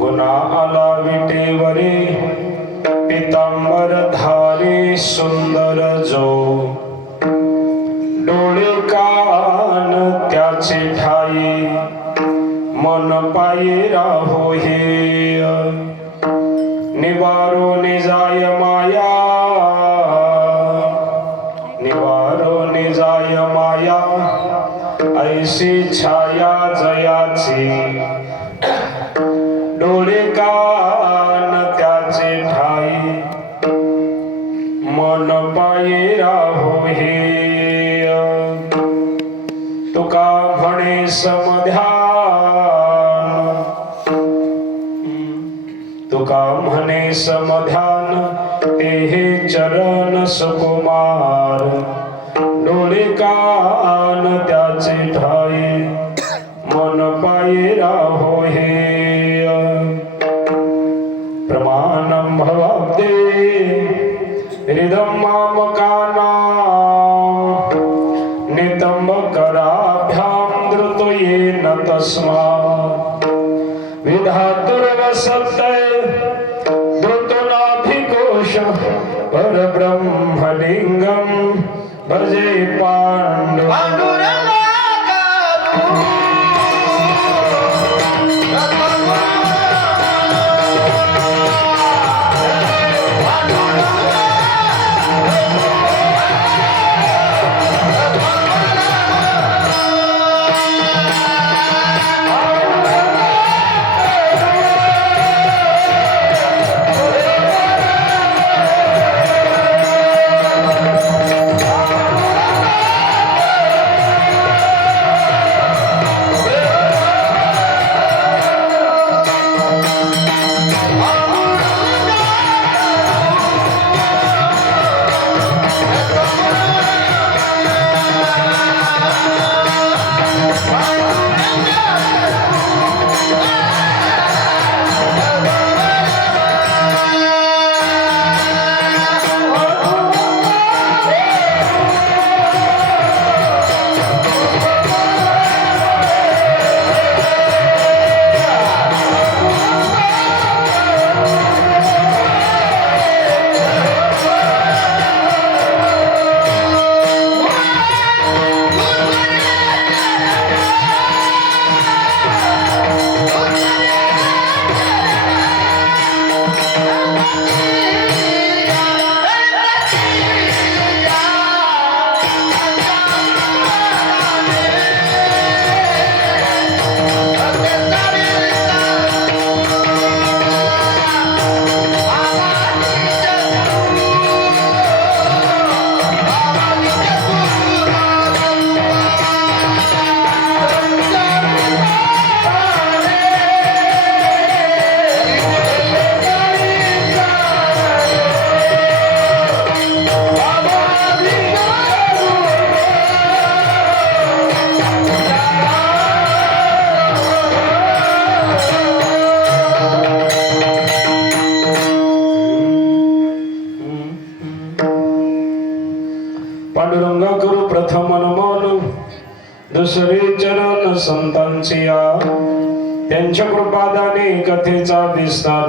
गुना आला विटेवरी पितांबर धारी सुंदर जो. डोळे कान त्याचे ठाई मन पायी राहो हे. निवारो निजाय माया. निवारो निजाय माया. ऐशी छा हे चरण सुकुमार डोळे कान त्याचे ठाई मन पाये राहो हे प्रमाणं भवाब्दे हृदं मामकाना कराभ्याम धृतो ये तस्मात् तस्मा. धृतुनाभिकोश त्यांच्या कृपादाने कथेचा विस्तार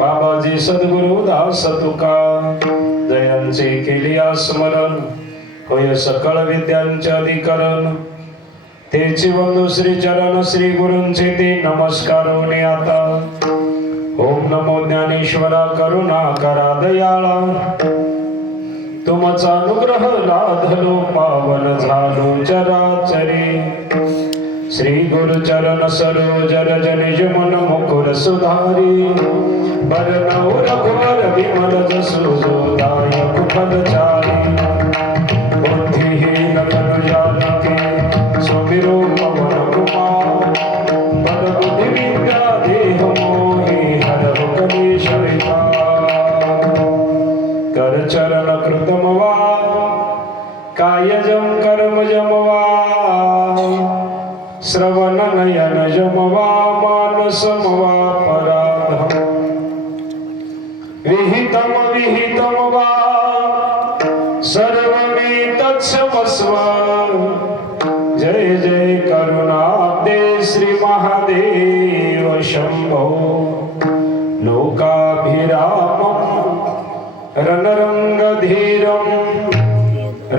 बाबाजी सद्गुरु दास तुका जयांचे केले स्मरण होय सकळ विद्यांचे अधिकरण. तेचे बंधू श्री चरण श्री गुरूंचे ते नमस्कार होणे आता. ओम नमो ज्ञानेश्वरा करुणा करा दयाळा. तुमचा अनुग्रह लाधलो पावन झालो चराचरी. श्री गुरु चरण सरोज रज निज मन मुकुर सुधारी। बरनौ रघुवर विमल जसु दायक पद चार।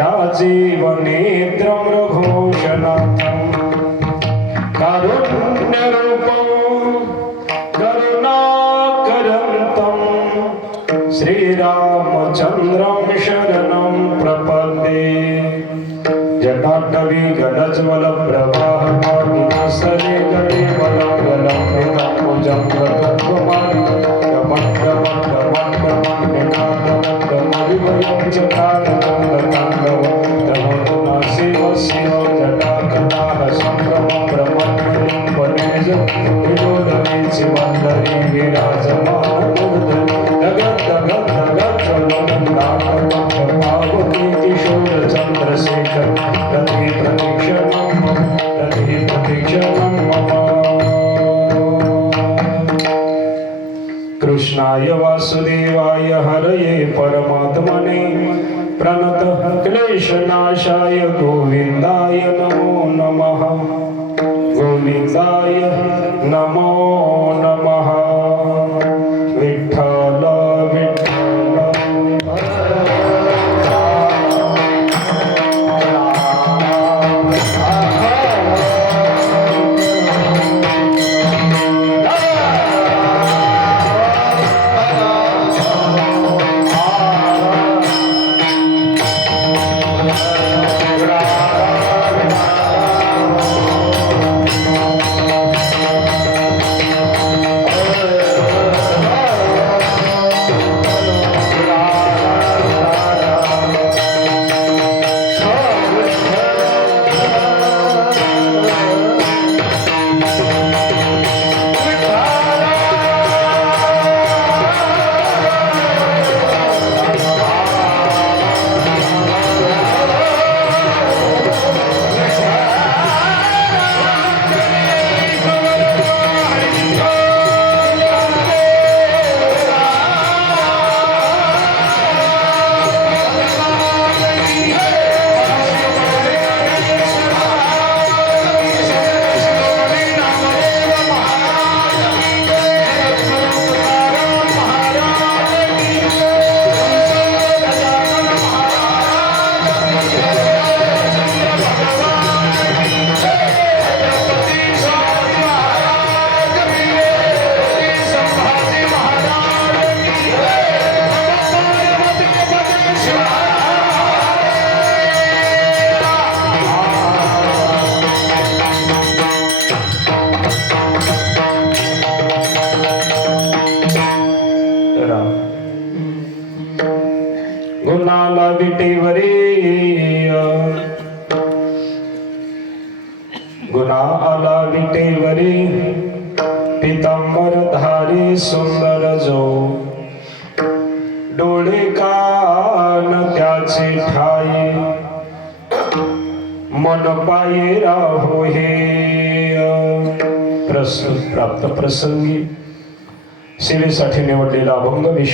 राजीवनेत्रं रघोषनाथम् कारुण्यरूपं कृष्णाय वासुदेवाय हरये परमात्मने. प्रणत क्लेशनाशाय गोविन्दाय नमो नमः.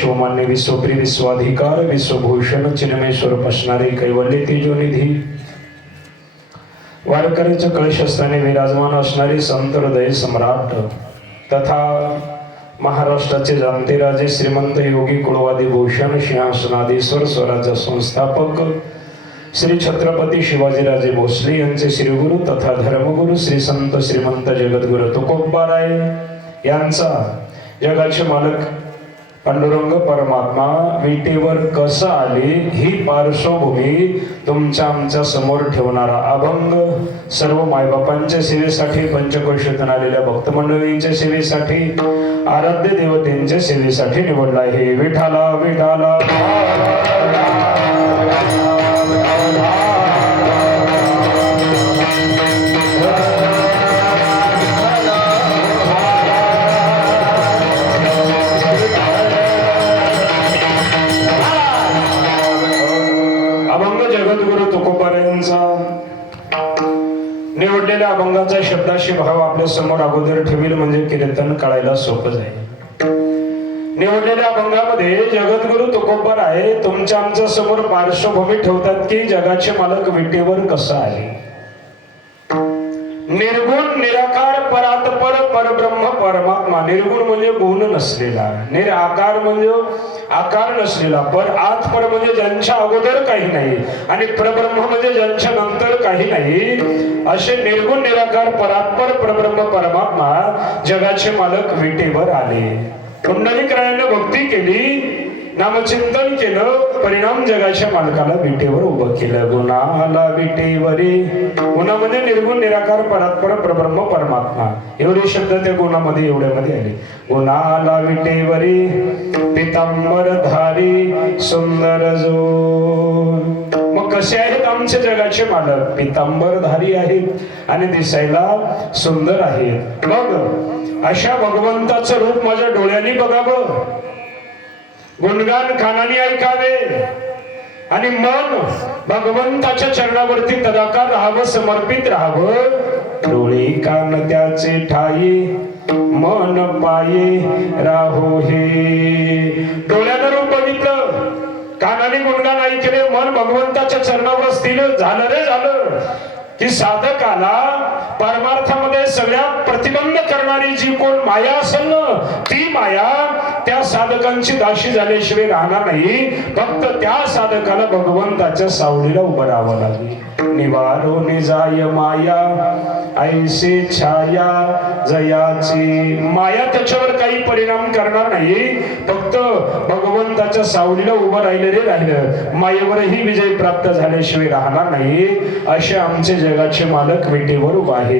अभंग विश्वमान्य विश्वप्रिय विश्वाधिकार विश्वभूषण चिन्मेश्वर पसणारे कैवल्य तेजोनिधी. वारकऱ्याच्या कळशस्थाने विराजमान असणारे संत हृदय सम्राट तथा महाराष्ट्राचे जाणते राजे श्रीमंत योगी कुळवादी भूषण सिंहासनाधीश्वर स्वराज्य संस्थापक श्री छत्रपती शिवाजीराजे भोसले यांचे श्रीगुरु तथा धर्मगुरु श्री संत श्रीमंत जगद्गुरु तुकोबाराय यांचा जगाचे मालक पांडुरंग परमात्मा विटेवर कसं आले ही पार्श्वभूमी तुमच्या आमच्यासमोर ठेवणारा अभंग. सर्व मायबापांच्या सेवेसाठी पंचक्रोशीतून आलेल्या भक्त मंडळींच्या सेवेसाठी आराध्य देवतेंच्या सेवेसाठी निवडला आहे. विठाला विठाला. महाराजांचा शब्दाशी भाव आपल्यासमोर अगोदर ठेवील म्हणजे कीर्तन कळायला सोपं जाईल. निवडलेल्या अभंगामध्ये जगद्गुरु तुकोबर आहे. तुमच्या आमच्यासमोर पार्श्वभूमी ठेवतात की जगाचे मालक विटेवर कसा आहे? निर्गुण निराकार परात्पर परब्रह्म परमात्मा. निर्गुण म्हणजे गुण नसलेला. निराकार म्हणजे आकार नसलेला पर आज पर म्हणजे ज्यांच्या अगोदर काही नाही आणि परब्रह्म म्हणजे ज्यांच्या नंतर काही नाही असे निर्गुण निराकार परात्पर परब्रह्म परमात्मा जगाचे मालक विटेवर आले. पुंडलिकरायाने भक्ती केली नामचिंतन केलं परिणाम जगाच्या मालकाला विटेवर उभं केलं. गुणाला विटेवरे. गुणामध्ये निर्गुण निराकार परात्पर परब्रह्म परमात्मा. एवढे शब्द त्या गुणामध्ये एवढ्यामध्ये आले. गुणाला विटेवरे. पितांबर धारी सुंदर जो. मग कसे आहेत आमचे जगाचे मालक? पितांबरधारी आहेत आणि दिसायला सुंदर आहेत. मग अशा भगवंताचं रूप माझ्या डोळ्यांनी बघावं गुणगान कानाने ऐकावे. आणि मन भगवंताच्या चरणावरती तदाकार राहावं समर्पित राहावं. डोळे कान त्याचे ठाये मन पाये राहो हे. डोळ्यानं रूप बघितलं कानाने गुणगान ऐकले मन भगवंताच्या चरणावर स्थिर झालं रे झालं. की साधकाला परमार्थामध्ये सगळ्यात प्रतिबंध करणारी जी कोण माया असेल ना ती माया त्या साधकांची दाशी झाल्याशिवाय राहणार नाही. फक्त त्या साधकाला भगवंताच्या सावलीला उभं राहावं लागेल. निवारो निजाय माया ऐसे छाया जयाची माया. त्याच्यावर काही परिणाम करणार नाही. फक्त भगवंताच्या सावलीला उभं राहिलेले राहिलं. मायेवरही विजय प्राप्त झाल्याशिवाय राहणार नाही. असे आमचे जगाचे मालक विटेवर उभा आहे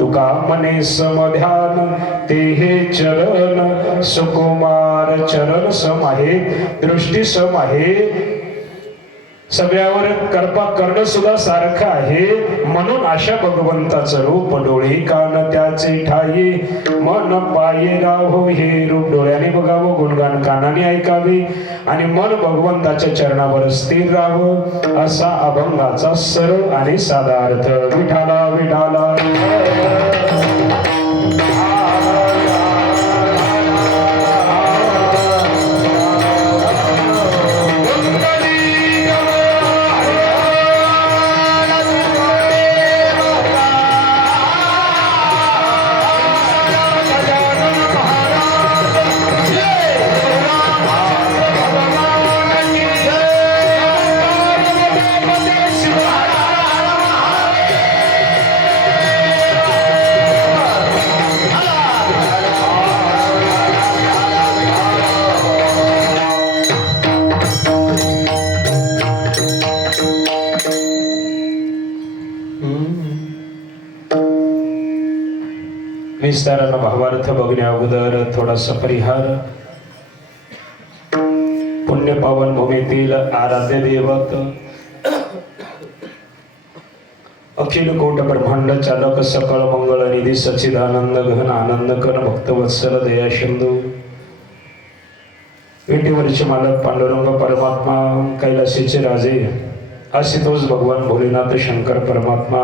तुका मने समध्यान ते हे चरण. सुकुमार चरण सम आहे दृष्टी सम आहे. सगळ्यावर कृपा करणं सुद्धा सारखं आहे. म्हणून अशा भगवंताचं रूप डोळे कान त्याचे ठाई मन पाये राहो हे रूप. डोळ्याने बघावं गुणगान कानाने ऐकावे आणि मन भगवंताच्या चरणावर स्थिर राहावं. असा अभंगाचा सरळ आणि साधा अर्थ. विठाला विठाला. विस्तारानं भावार्थ बघण्या अगोदर थोडासा परिहार. पुण्य पावन भूमीतील आराध्य देवत. अखिल कोट ब्रह्मांड चालक सकळ मंगळ निधी सचिदानंद घन आनंद कन भक्तवत्सल दया सिंधू विटीवरचे मालक पांडुरंग परमात्मा कैलासीचे राजे आशितोष भगवान भोलेनाथ शंकर परमात्मा.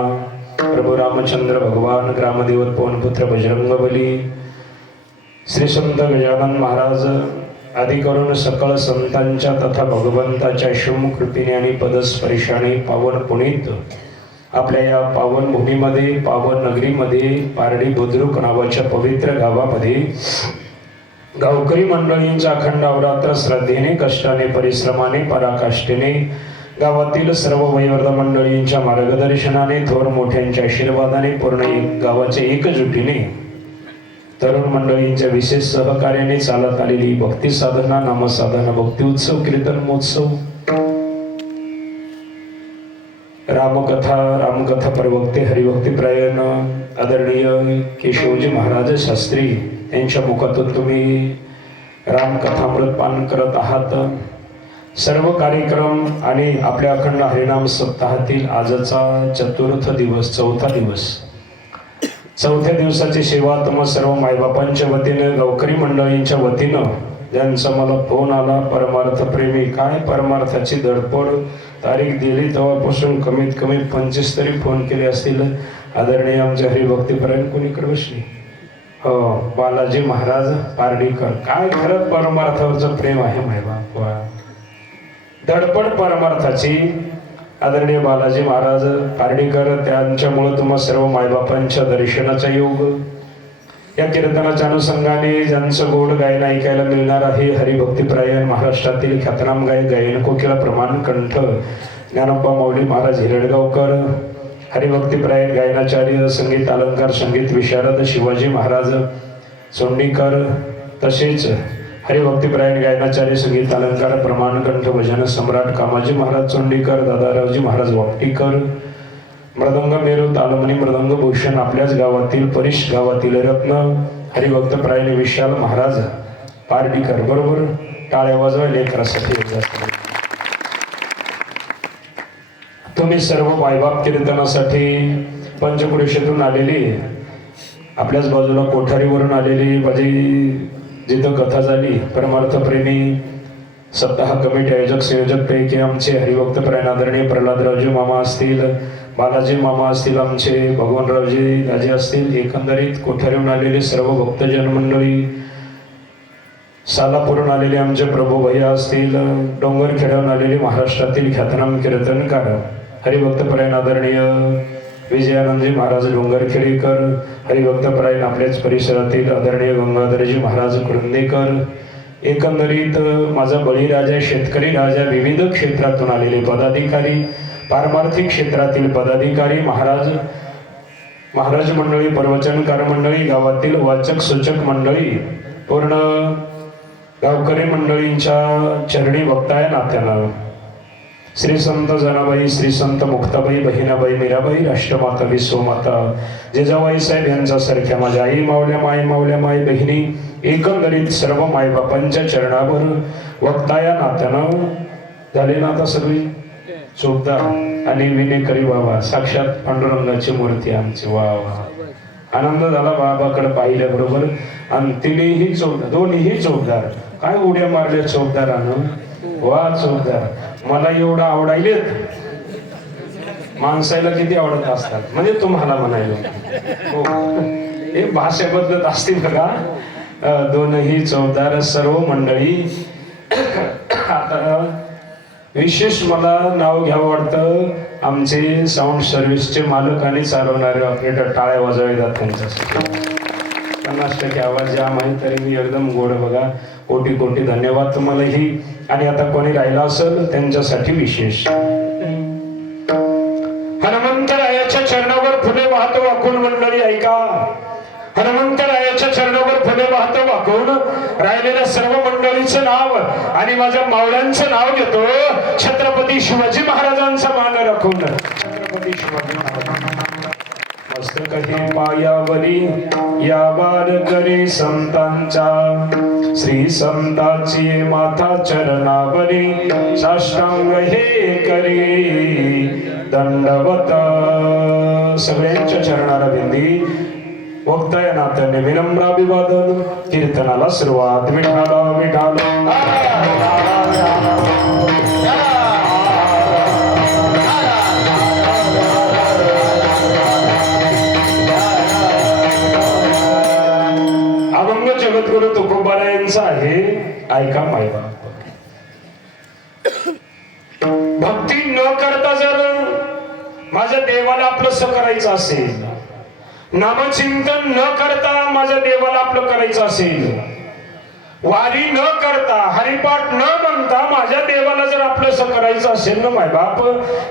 प्रभू रामचंद्र भगवान ग्रामदेवत पवनपुत्र बजरंग बली श्री संत गजानन महाराज आदी करून सकळ संतांच्या तथा भगवंताच्या शुम कृपेने आणि पदस्पर्शाने पावन पुनीत आपल्या या पावन भूमीमध्ये पावन नगरीमध्ये पारडी बुद्रुक नावाच्या पवित्र गावामध्ये गावकरी मंडळींचा अखंड अवरात्र श्रद्धेने कष्टाने परिश्रमाने पराकाष्ठेने गावातील सर्व वयोवर्ध मंडळींच्या मार्गदर्शनाने थोर मोठ्यांच्या आशीर्वादाने पूर्ण एक गावाच्या एकजुटीने तरुण मंडळींच्या विशेष सहकार्याने चालत आलेली भक्ती साधना नामसाधना भक्ती उत्सव कीर्तन महोत्सव रामकथा रामकथा प्रवक्ते हरिभक्ती प्रायण आदरणीय केशवजी महाराज शास्त्री यांच्या मुखातून तुम्ही रामकथामृत पान करत आहात. सर्व कार्यक्रम आणि आपल्या अखंड हरिनाम सप्ताहातील आजचा चतुर्थ दिवस चौथा दिवस. चौथ्या दिवसाची सेवा तुम्हा सर्व मायबापांच्या वतीनं गावकरी मंडळींच्या वतीनं ज्यांचा मला फोन आला परमार्थ प्रेमी काय परमार्थाची धडपड? तारीख दिली तेव्हापासून कमीत कमी पंचवीस तरी फोन केले असतील. आदरणीय आमच्या हरिभक्तीपर्यंत कोणीकडे बसली? हो बालाजी महाराज पारडीकर. काय खरं परमार्थावरचं प्रेम आहे मायबाप. वा. धडपड परमार्थाची आदरणीय बालाजी महाराज पार्डीकर त्यांच्यामुळं तुम्हा सर्व मायबापांच्या दर्शनाचा योग. या कीर्तनाच्या अनुषंगाने ज्यांचं गोड गायन ऐकायला मिळणार आहे हरिभक्तीप्रायण महाराष्ट्रातील ख्यातनाम गायक गायन कोकिळा प्रमाण कंठ ज्ञानोबा माऊली महाराज हिरडगावकर हरिभक्तीप्रायण गायनाचार्य संगीत अलंकार संगीत विशारद शिवाजी महाराज सोंडीकर तसेच हरिभक्तीप्रायण गायनाचार्य संगीत अलंकार प्रमाण कंठ भजन सम्राट कामाजी महाराज चोंडीकर दादारावजी महाराज वापटीकर मृदंग मेरू तालमणी मृदंग भूषण आपल्याच गावातील परिश गावातील रत्न हरिभक्त प्रायणी विशाल महाराज पारडीकर बरोबर? टाळ्या वाजवा लेकरासाठी तुम्ही सर्व मायबाप कीर्तनासाठी पंचक्रोशीतून आलेली आपल्याच बाजूला कोठारीवरून आलेली माझी जिथं कथा झाली परमार्थ प्रेमी सप्ताह कमिटी आयोजक संयोजक पैकी आमचे हरिभक्त प्रायण आदरणीय प्रल्हादरावजी मामा असतील बालाजी मामा असतील आमचे भगवानरावजी राजे असतील एकंदरीत कोठारीहून आलेले सर्व भक्तजन मंडळी सालापूरून आलेले आमचे प्रभू भैया असतील डोंगर खेड्याहून आलेले महाराष्ट्रातील ख्यातनाम कीर्तनकार हरिभक्त आदरणीय विजयानंदजी महाराज डोंगरखेडेकर हरिभक्तपरायण आपल्याच परिसरातील आदरणीय गंगाधरजी महाराज कुरुंदेकर एकंदरीत माझा बळीराजा शेतकरी राजा विविध क्षेत्रातून आलेले पदाधिकारी पारमार्थिक क्षेत्रातील पदाधिकारी महाराज महाराज मंडळी प्रवचनकार मंडळी गावातील वाचक सूचक मंडळी पूर्ण गावकरी मंडळींच्या चरणी बघताय नात्यानं. श्री संत जनाबाई श्री संत मुक्ताबाई बहिणाबाई मीराबाई राष्ट्रमाता विश्वमाता जिजाबाई साहेब यांच्यासारख्या माझ्या आई मावल्या माय मावल्या माय बहिणी एकंदरीत सर्व मायबापांच्या चरणावर वक्ता या नात्यानं झाले ना आता सगळी? चोपदार आणि विनेकरी बाबा साक्षात पांडुरंगाची मूर्ती आमची वा वा. आनंद झाला बाबाकडे पाहिल्याबरोबर आणि तिनेही चोपदार दोन्हीही चोपदार काय उड्या मारल्या चोपदारानं वा चोरदार मला एवढं आवडायलेत. माणसाला किती आवडत असतात. म्हणजे तुम्हाला म्हणायला. हो. हे. भाषा बदलत असतील बघा. दोनही चौदार सर्व मंडळी. आता विशेष मला नाव घ्यावं वाटतं. आमचे साऊंड सर्व्हिसचे मालक आणि चालवणारे ऑपरेटर टाळ्या वाजवतात त्यांच्यासाठी. पन्नास टक्के आवाज जाम आहे तरी मी एकदम गोड बघा. कोटी कोटी धन्यवाद तुम्हालाही. आणि आता कोणी राहिला असेल त्यांच्यासाठी विशेष. हनुमंतरायाच्या चरणावर फुले वाहतो वाकून मंडळी ऐका. हनुमंतरायाच्या चरणावर फुले वाहतो वाकून राहिलेल्या सर्व मंडळीचं नाव आणि माझ्या मावळ्यांचं नाव घेतो. छत्रपती शिवाजी महाराजांचा मान राखून. छत्रपती शिवाजी महाराज हे पायावरी या वारकरी संतांच्या. श्री संताची माथा चरणावरी साष्टांग हे करी. दंडवत सगळ्यांच्या चरणाला बिंदी वक्ता या नात्याने विनम्राभिवादन कीर्तनाला सुरुवात. मिठाला मिठाला. जगद्गुरु तुकोबारा यांचा आहे ऐका मायबा भक्ती न करता जर माझ्या देवाला आपलं करायचं असेल नामचिंतन न करता माझ्या देवाला आपलं करायचं असेल वारी न करता हरिपाठ न म्हणता माझ्या देवाला जर आपलं करायचं असेल ना माय बाप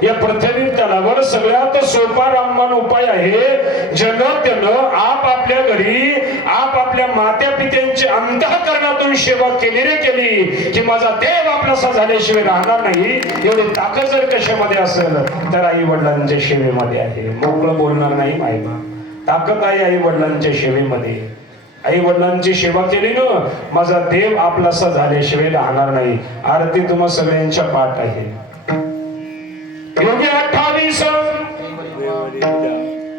या पृथ्वी तलावर सगळ्यात सोपा रामबाण उपाय आहे जन त्यान आप आपल्या घरी आप आपल्या मात्या पित्यांची अंतःकरणातून सेवा केली रे केली की माझा देव आपलासा झाल्याशिवाय राहणार नाही. एवढी ताकद जर कशामध्ये असेल तर आई वडिलांच्या सेवेमध्ये आहे. मोकळं बोलणार नाही माय बाप. ताकद आहे आई वडिलांच्या सेवेमध्ये. आई वडिलांची सेवा केली ना माझा देव आपलासा झाल्याशिवाय राहणार नाही. आरती तुम्हा सगळ्यांच्या पाठ आहे. योगी अठ्ठावीस.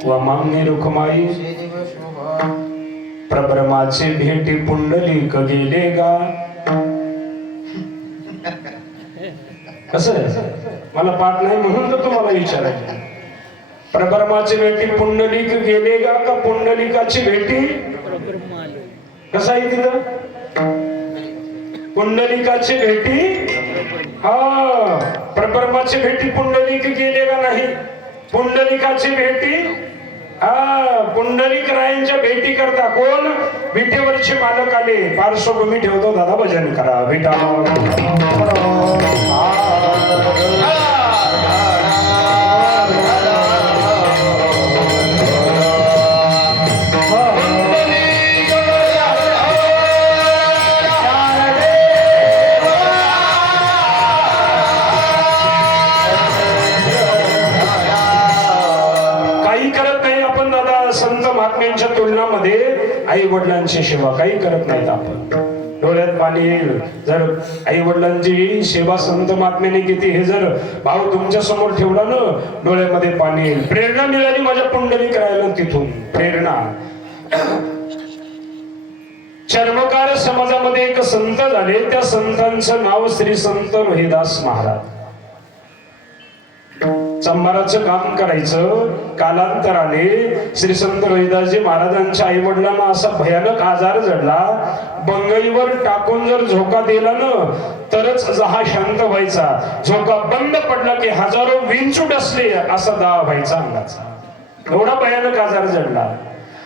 व मागणी रुखमाई प्रभ्रमाचे भेटी पुंडलिक गेले गा. कसं? मला पाठ नाही म्हणून तर तुम्हाला विचारायचं. प्रभ्रमाची भेटी पुंडलिक गेले गा का पुंडलिकाची भेटी? कसं आहे तिथं? पुंडलिकाची भेटी? हा प्रपरमाची भेटी पुंडलिक गेले का नाही? पुंडलिकाची भेटी? हा पुंडलिक रायांच्या भेटी करता कोण? विठेवरचे मालक आले. पार्श्वभूमी ठेवतो दादा भजन करा. विटा. वडिलांची सेवा काही करत नाहीत आपण. डोळ्यात पाणी येईल. जर आई वडिलांची सेवा संत महात्म्याने किती हे जर भाव तुमच्यासमोर ठेवला ना डोळ्यामध्ये पाणी येईल. प्रेरणा मिळाली माझ्या पुंडली करायला तिथून. प्रेरणा. चर्मकार समाजामध्ये एक संत झाले. त्या संतांचं नाव श्री संत रोहिदास महाराज. संभाराचं काम करायचं. कालांतराने श्री संत रोहिदासजी महाराजांच्या आई वडिलांना असा भयानक आजार जडला. बंगईवर टाकून जर झोका दिला ना तरच जहा शांत व्हायचा. झोका बंद पडला की हजारो विंचूट असले असा दावा व्हायचा अंगाचा. एवढा भयानक आजार जडला.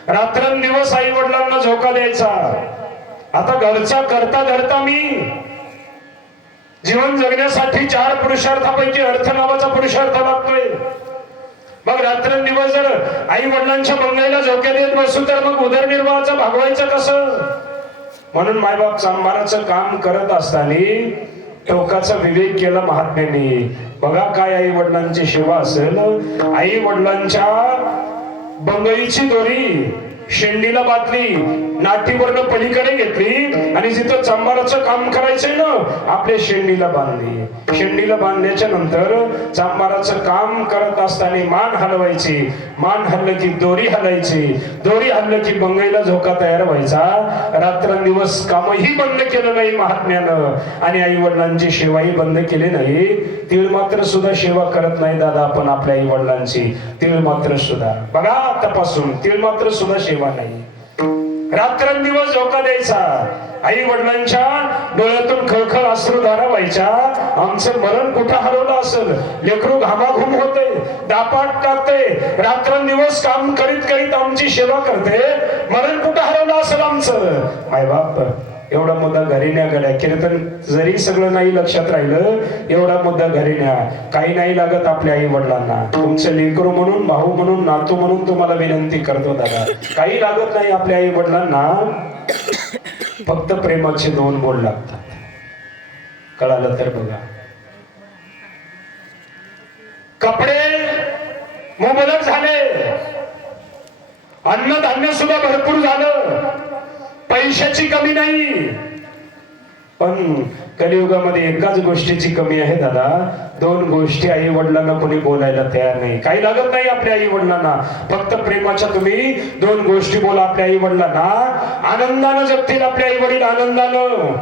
रात्रंदिवस आई वडिलांना झोका द्यायचा. आता घरचा करता धरता मी जीवन जगण्यासाठी चार पुरुषार्थापैकी अर्थ नावाचा पुरुषार्थ लागतोय. मग रात्रंदिवस जर आई वडिलांच्या बंगल्याला झोक्या देत बसू तर मग उदरनिर्वाहाचं भागवायचं कसं? म्हणून मायबाप सांबाराचं काम करत असताना टोकाचा विवेक केला महात्म्यांनी. बघा काय आई वडिलांची सेवा असेल. आई वडिलांच्या बंगईची दोरी शेंडीला बातली नाटीवरनं पलीकडे घेतली आणि जिथं चांबाराचं काम करायचंय ना आपल्या शेंडीला बांधली. शेंडीला बांधल्याच्या नंतर चांबाराचं काम करत असताना मान हलवायची. मान हल्ल की दोरी हलायची. दोरी हल्ल की बंगईला झोका तयार व्हायचा. रात्रंदिवस कामही बंद केलं नाही महात्म्यानं. आणि आई वडिलांची सेवाही बंद केली नाही. तीळ मात्र सुद्धा सेवा करत नाही दादा आपण आपल्या आई वडिलांची तीळ मात्र सुद्धा. बघा तपासून तीळ मात्र सुद्धा सेवा नाही. रात्रंदिवस झोका द्यायचा. आई वडिलांच्या डोळ्यातून खळखळ अश्रुधारा व्हायच्या. आमचं मरण कुठं हरवलं असेल? लेकरू घामाघूम होते दापाट टाकते रात्रंदिवस काम करीत करीत आमची सेवा करते. मरण कुठं हरवलं असेल आमचं? माय बाप एवढा मुद्दा घरी न्या गड्या. कीर्तन जरी सगळं नाही लक्षात राहिलं एवढा मुद्दा घरी न्या. काही नाही लागत आपल्या आई वडिलांना तुमचं लेकरू म्हणून भाऊ म्हणून नातू म्हणून तुम्हाला विनंती करतो दादा. काही लागत नाही आपल्या आई वडिलांना फक्त प्रेमाचे दोन बोल लागतात. कळालं तर बघा. कपडे मुबलक झाले. अन्नधान्य सुद्धा भरपूर झालं. पैशाची कमी नाही. पण कलियुगामध्ये एकाच गोष्टीची कमी आहे दादा. दोन गोष्टी आई वडिलांना कोणी बोलायला तयार नाही. काही लागत नाही आपल्या आई वडिलांना. फक्त प्रेमाच्या तुम्ही दोन गोष्टी बोला आपल्या आई वडिलांना. आनंदानं जगतील आपल्या आई वडील आनंदानं.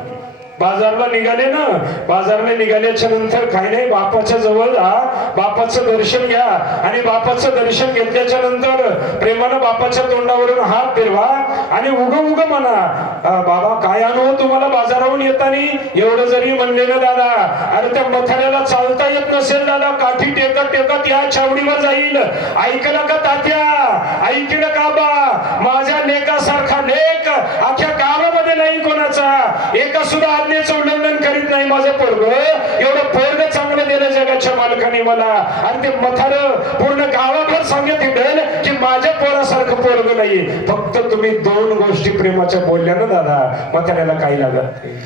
बाजारला निघाले ना? बाजारला निघाल्याच्या नंतर काही नाही बापाच्या जवळ जा. बापाचं दर्शन घ्या. आणि बापाचं दर्शन घेतल्याच्या नंतर प्रेमानं बापाच्या तोंडावरून हात फिरवा. आणि उग उग म्हणा बाबा काय आणू हो तुम्हाला बाजाराहून येताना? एवढं जरी म्हणले ना दादा अरे त्या मथाऱ्याला चालता येत नसेल दादा काठी टेकत टेकत या छावडीवर जाईल. ऐकलं का तात्या? ऐकलं का बा? माझ्या नेकासारखा नेक अख्ख्या गावामध्ये नाही कोणाचा. एका सुद्धा आज्ञेचं उल्लंघन करीत नाही माझं पोरग. एवढं पोरग दिलं जगाच्या मालकाने मला. आणि ते मथार पूर्ण गावाभर सांगत हिंडेल की माझ्या पोरासारखं पोरग नाही फक्त तुम्ही दोन गोष्टी प्रेमाच्या बोलल्या ना दादा? मथाऱ्याला काही लागत नाही.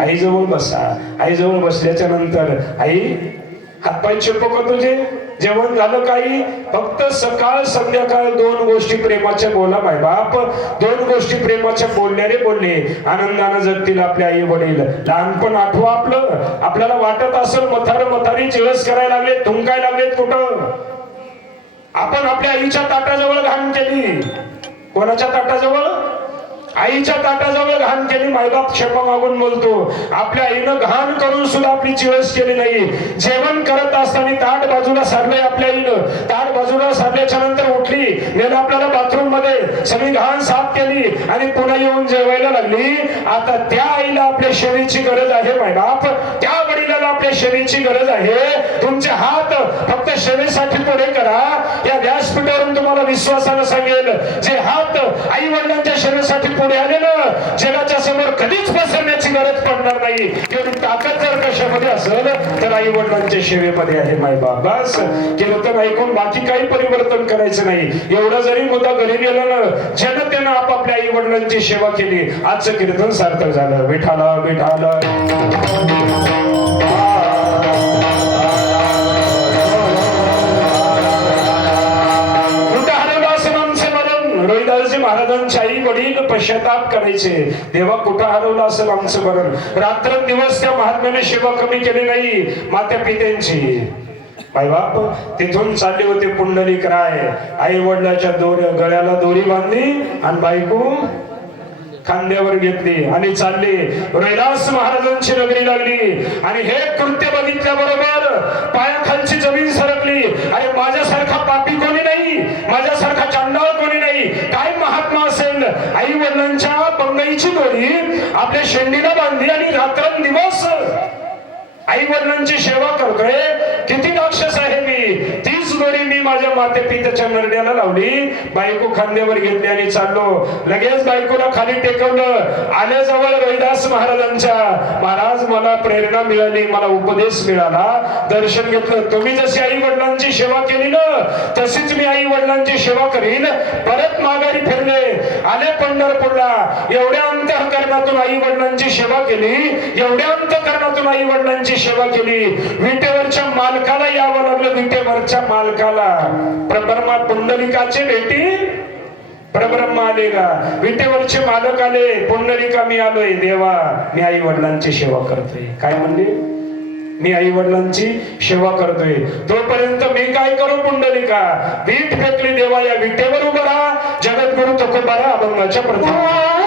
आई जवळ बसा. आई जवळ बसल्याच्या नंतर आई हातपाय चिपको तुझे? जेवण झालं काही? फक्त सकाळ संध्याकाळ दोन गोष्टी प्रेमाच्या बोला माय बाप. दोन गोष्टी प्रेमाच्या बोलण्याने बोलले. आनंदानं जगतील आपले आई वडील. लहानपण आठवा आपलं. आपल्याला वाटत असेल मथार मथारी चिळस करायला लागले थुंकाय लागलेत कुठं? आपण आपल्या आईच्या ताटाजवळ घाण केली. कोणाच्या ताटाजवळ? आईच्या ताटाजवळ घाण केली मायबाप क्षमा मागून बोलतो आपल्या आईनं घाण करून सुद्धा आपली चिळस केली नाही. जेवण करत असताना ताट बाजूला सारलंय आपल्या आईनं. ताट बाजूला सारल्याच्या नंतर उठली नेलं आपल्याला बाथरूममध्ये सगळी घाण साफ केली आणि पुन्हा येऊन जेवायला लागली. आता त्या आईला आपल्या शरीरची गरज आहे मायबाप. त्या वडिलाला आपल्या शरीरची गरज आहे. तुमच्या हात फक्त शरीरासाठी पुढे करा या व्यासपीठावरून तुम्हाला विश्वासानं सांगेल जे हात आई वडिलांच्या शरीरासाठी पुढे आले ना जगाच्या समोर कधीच पसरण्याची गरज पडणार नाही. एवढी ताकद जर कशामध्ये असेल तर आई वडिलांच्या सेवेमध्ये आहे माय मायबाप बस. कीर्तन ऐकून बाकी काही परिवर्तन करायचं नाही. एवढा जरी मुद्दा घरी गेला ना जनतेनं आपापल्या आई वडिलांची सेवा केली. आजचं कीर्तन सार्थक झालं. विठाला विठाला. साधनशाही वडील पश्चाताप करायचे. देवा कुठं हरवलं असेल आमचं मरण? रात्र दिवस त्या महात्म्याने सेवा कमी केली नाही मात्या पित्यांची बाप तिथून चालले होते पुंडलिक राय. आई वडिलाच्या दोऱ्या गळ्याला दोरी बांधली आणि बायको खांद्यावर घेतली आणि चालली. रैदास महाराजांची नगरी लागली. आणि हे कृत्य बघितल्या बरोबर पायाखालची जमीन सरकली. आणि माझ्यासारखा पापी कोणी नाही? माझ्यासारखा चांडाळ कोणी नाही? काय महात्मा असेल? आई वडिलांच्या बंगईची दोरी आपल्या शेंडीला बांधली आणि रात्रंदिवस आई वडिलांची सेवा करतोय. किती राक्षस आहे मी? दोरी मी माझ्या माते पित्याच्या नरड्याला लावली. बायको खांद्यावर घेतली आणि चाललो. लगेच बायकोला खाली टेकवलं. आल्याजवळ रविदास महाराजांच्या महाराज मला प्रेरणा मिळाली मला उपदेश मिळाला. दर्शन घेतलं. तुम्ही जशी आई वडिलांची सेवा केली ना तशीच मी आई वडिलांची सेवा करीन. परत माघारी फिरले. आले पंढरपूरला. एवढ्या अंतःकरणातून आई वडिलांची सेवा केली. एवढ्या अंतःकरणातून आई वडिलांची सेवा केली. विटेवरच्या मालकाला यावं लागलं. विटेवरच्या मालकाला प्रब्रह्मा पुंडलिकाची भेटी. परब्रह्म आले का विटेवरचे मालक आले. पुंडलिका मी आलोय. देवा मी आई वडिलांची सेवा करतोय. काय म्हणले? मी आई वडिलांची सेवा करतोय. तोपर्यंत मी काय करू पुंडलिका? वीट फेकली देवा या विटेवर उभा राहा. जगद्गुरु तुकोबारा अभंगाच्या प्रथा